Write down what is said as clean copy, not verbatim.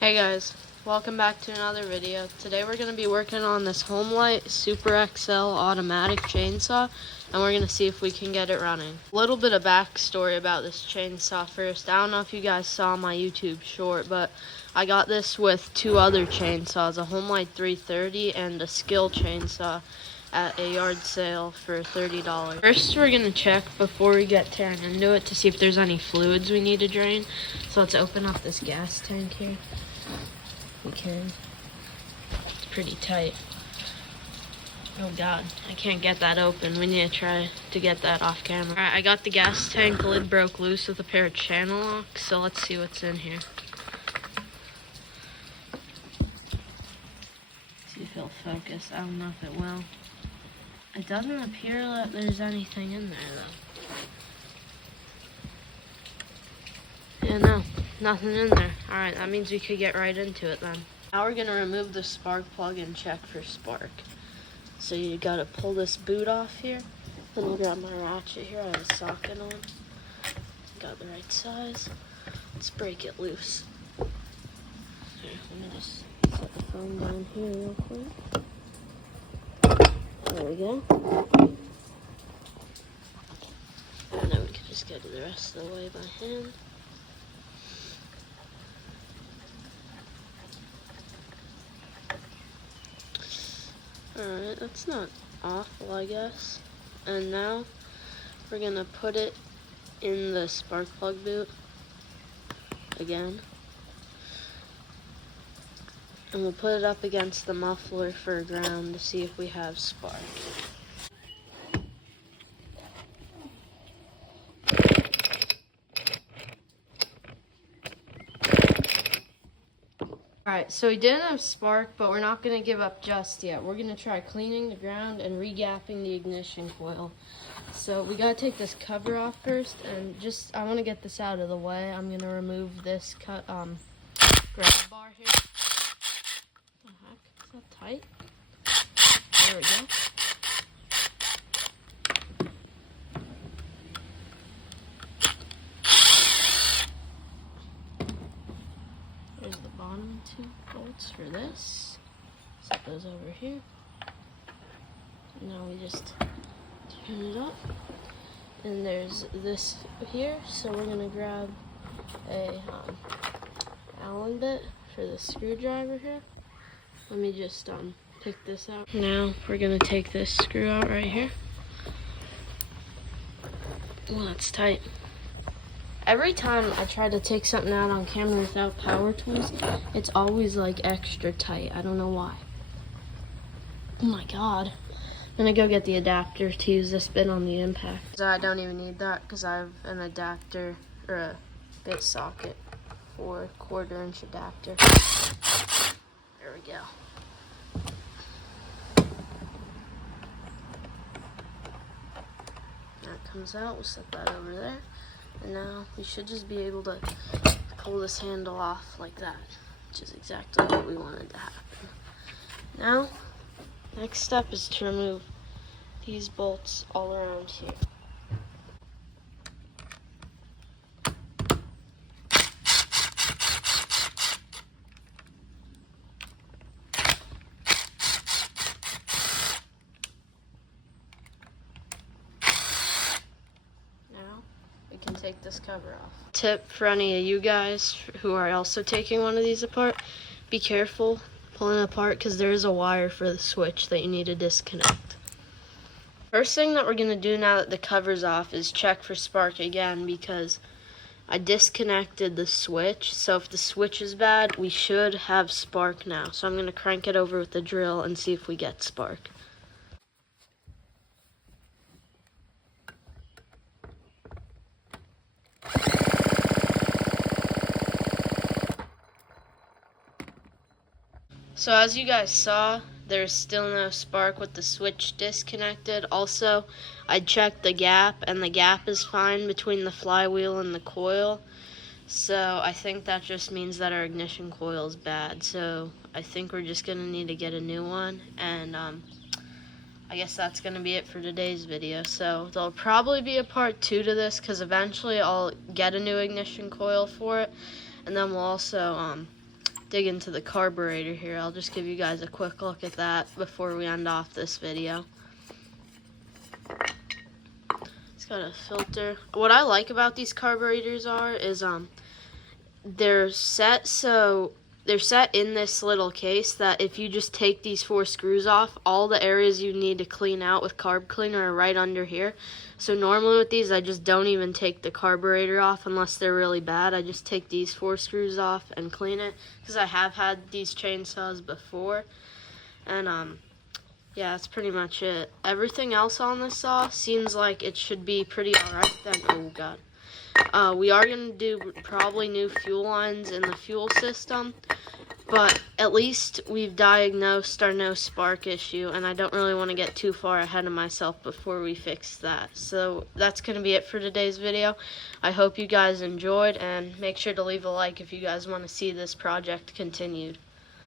Hey guys, welcome back to another video. Today we're going to be working on this Homelite Super XL automatic chainsaw, and we're going to see if we can get it running. A little bit of backstory about this chainsaw first. I don't know if you guys saw my YouTube short, but I got this with two other chainsaws, a Homelite 330 and a Skill chainsaw at a yard sale for $30. First, we're going to check before we get tearing into it to see if there's any fluids we need to drain. So let's open up this gas tank here. We can. It's pretty tight. Oh god, I can't get that open. We need to try to get that off camera. Alright, I got the gas tank lid broke loose with a pair of channel locks, so let's see what's in here. See if it'll focus. I don't know if it will. It doesn't appear that there's anything in there though. Yeah, no. Nothing in there. Alright, that means we could get right into it then. Now we're going to remove the spark plug and check for spark. So you got to pull this boot off here. Then I'll grab my ratchet here. I have a socket on. Got the right size. Let's break it loose. Here, let me just set the phone down here real quick. There we go. And then we can just get it the rest of the way by hand. Alright, that's not awful, I guess. And now we're gonna put it in the spark plug boot again. And we'll put it up against the muffler for ground to see if we have spark. Alright, so we didn't have spark, but we're not going to give up just yet. We're going to try cleaning the ground and re-gapping the ignition coil. So we got to take this cover off first, and I want to get this out of the way. I'm going to remove this grab bar here. What the heck? Is that tight? There we go. There's the bottom two bolts for this. Set those over here. Now we just turn it up. And there's this here, so we're gonna grab a Allen bit for the screwdriver here. Let me just pick this out. Now we're gonna take this screw out right here. Well, that's tight. Every time I try to take something out on camera without power tools, it's always like extra tight. I don't know why. Oh my god. I'm gonna go get the adapter to use this bit on the impact. I don't even need that because I have an adapter or a bit socket for 1/4 inch adapter. There we go. That comes out, we'll set that over there. And now we should just be able to pull this handle off like that, which is exactly what we wanted to happen. Now, next step is to remove these bolts all around here. Can take this cover off. Tip for any of you guys who are also taking one of these apart, be careful pulling it apart because there is a wire for the switch that you need to disconnect. First thing that we're going to do now that the cover's off is check for spark again because I disconnected the switch, so if the switch is bad we should have spark now. So I'm going to crank it over with the drill and see if we get spark. So as you guys saw, there's still no spark with the switch disconnected. Also, I checked the gap, and the gap is fine between the flywheel and the coil. So I think that just means that our ignition coil is bad. So I think we're just going to need to get a new one. And I guess that's going to be it for today's video. So there'll probably be a part 2 to this because eventually I'll get a new ignition coil for it. And then we'll also dig into the carburetor here. I'll just give you guys a quick look at that before we end off this video. It's got a filter. What I like about these carburetors is they're set so they're set in this little case that if you just take these 4 screws off, all the areas you need to clean out with carb cleaner are right under here. So normally with these, I just don't even take the carburetor off unless they're really bad. I just take these 4 screws off and clean it, because I have had these chainsaws before. And yeah, that's pretty much it. Everything else on this saw seems like it should be pretty alright then. Oh god. We are going to do probably new fuel lines in the fuel system, but at least we've diagnosed our no spark issue, and I don't really want to get too far ahead of myself before we fix that. So that's going to be it for today's video. I hope you guys enjoyed, and make sure to leave a like if you guys want to see this project continued.